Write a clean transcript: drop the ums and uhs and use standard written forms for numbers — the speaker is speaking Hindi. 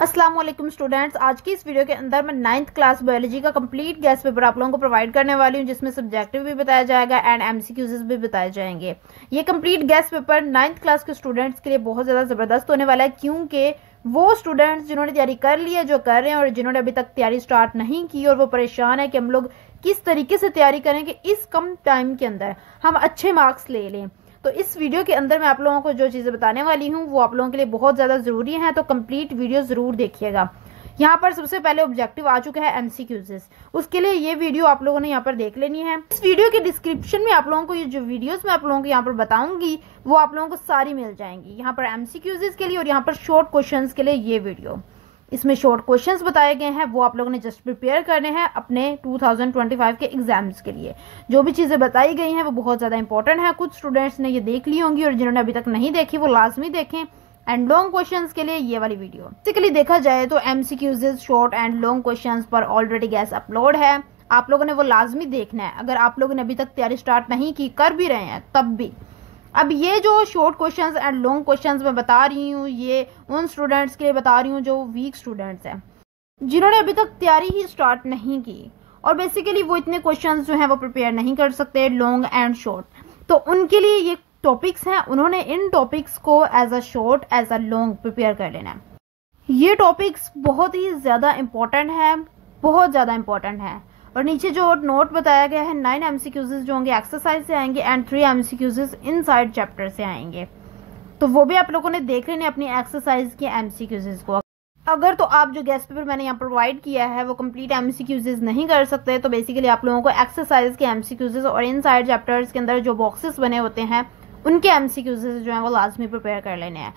अस्सलाम वालेकुम स्टूडेंट्स, आज की इस वीडियो के अंदर मैं 9th क्लास बायोलॉजी का कंप्लीट गेस्ट पेपर आप लोगों को प्रोवाइड करने वाली हूं, जिसमें सब्जेक्टिव भी बताया जाएगा एंड एमसीक्यूज भी बताए जाएंगे। ये complete guest paper 9th class के स्टूडेंट्स के लिए बहुत ज़्यादा ज़बरदस्त होने वाला है, क्योंकि वो स्टूडेंट्स जिन्होंने तैयारी कर ली है, जो कर रहे हैं, और जिन्होंने अभी तक तैयारी स्टार्ट नहीं की और वो परेशान है कि हम लोग किस तरीके से तैयारी करें कि इस कम टाइम के अंदर हम अच्छे मार्क्स ले लें। तो इस वीडियो के अंदर मैं आप लोगों को जो चीज़ें बताने वाली हूँ वो आप लोगों के लिए बहुत ज़्यादा ज़रूरी है, तो कंप्लीट वीडियो ज़रूर देखिएगा। यहाँ पर सबसे पहले ऑब्जेक्टिव आ चुका है एमसीक्यूज़, उसके लिए ये वीडियो आप लोगों ने यहाँ पर देख लेनी है। इस वीडियो के डिस्क्रिप्शन में आप लोगों को ये जो वीडियोस मैं आप लोगों को यहाँ पर बताऊंगी वो आप लोगों को सारी मिल जाएंगी, यहाँ पर एमसीक्यूज़ के लिए और यहाँ पर शॉर्ट क्वेश्चन के लिए ये वीडियो। इसमें शॉर्ट क्वेश्चंस बताए गए हैं, वो आप लोगों ने जस्ट प्रिपेयर करने हैं अपने 2025 के एग्जाम्स के लिए। जो भी चीज़ें बताई गई हैं वो बहुत ज़्यादा इंपॉर्टेंट है। कुछ स्टूडेंट्स ने ये देख ली होंगी और जिन्होंने अभी तक नहीं देखी वो लाजमी देखें। एंड लॉन्ग क्वेश्चंस के लिए ये वाली वीडियो। बेसिकली देखा जाए तो MCQs short and long questions पर ऑलरेडी गैस अपलोड है, आप लोगों ने वो लाजमी देखना है। अगर आप लोगों ने अभी तक तैयारी स्टार्ट नहीं की, कर भी रहे हैं तब भी। अब ये जो short questions and long questions मैं बता रही हूँ, ये उन स्टूडेंट्स के लिए बता रही हूँ जो वीक स्टूडेंट्स हैं, जिन्होंने अभी तक तैयारी ही स्टार्ट नहीं की और बेसिकली वो इतने क्वेश्चंस जो हैं वो प्रिपेयर नहीं कर सकते लॉन्ग एंड शॉर्ट। तो उनके लिए ये टॉपिक्स हैं, उन्होंने इन टॉपिक्स को as a short as a long prepare कर लेना है। ये टॉपिक्स बहुत ही ज़्यादा इम्पोर्टेंट है, बहुत ज़्यादा इम्पोर्टेंट है। और नीचे जो नोट बताया गया है, 9 एमसीक्यूज़ जो होंगे एक्सरसाइज से आएंगे एंड 3 एमसीक्यूज़ इनसाइड चैप्टर से आएंगे, तो वो भी आप लोगों ने देख लेने अपनी एक्सरसाइज के एमसीक्यूज़ को। अगर तो आप जो गेस्ट पेपर मैंने यहाँ प्रोवाइड किया है वो कंप्लीट एमसीक्यूज़ नहीं कर सकते, तो बेसिकली आप लोगों को एक्सरसाइज के एमसीक्यूज़ और इनसाइड चैप्टर्स के अंदर जो बॉक्सेस बने होते हैं उनके एमसीक्यूज़ जो है वो लाजमी प्रिपेयर कर लेने हैं।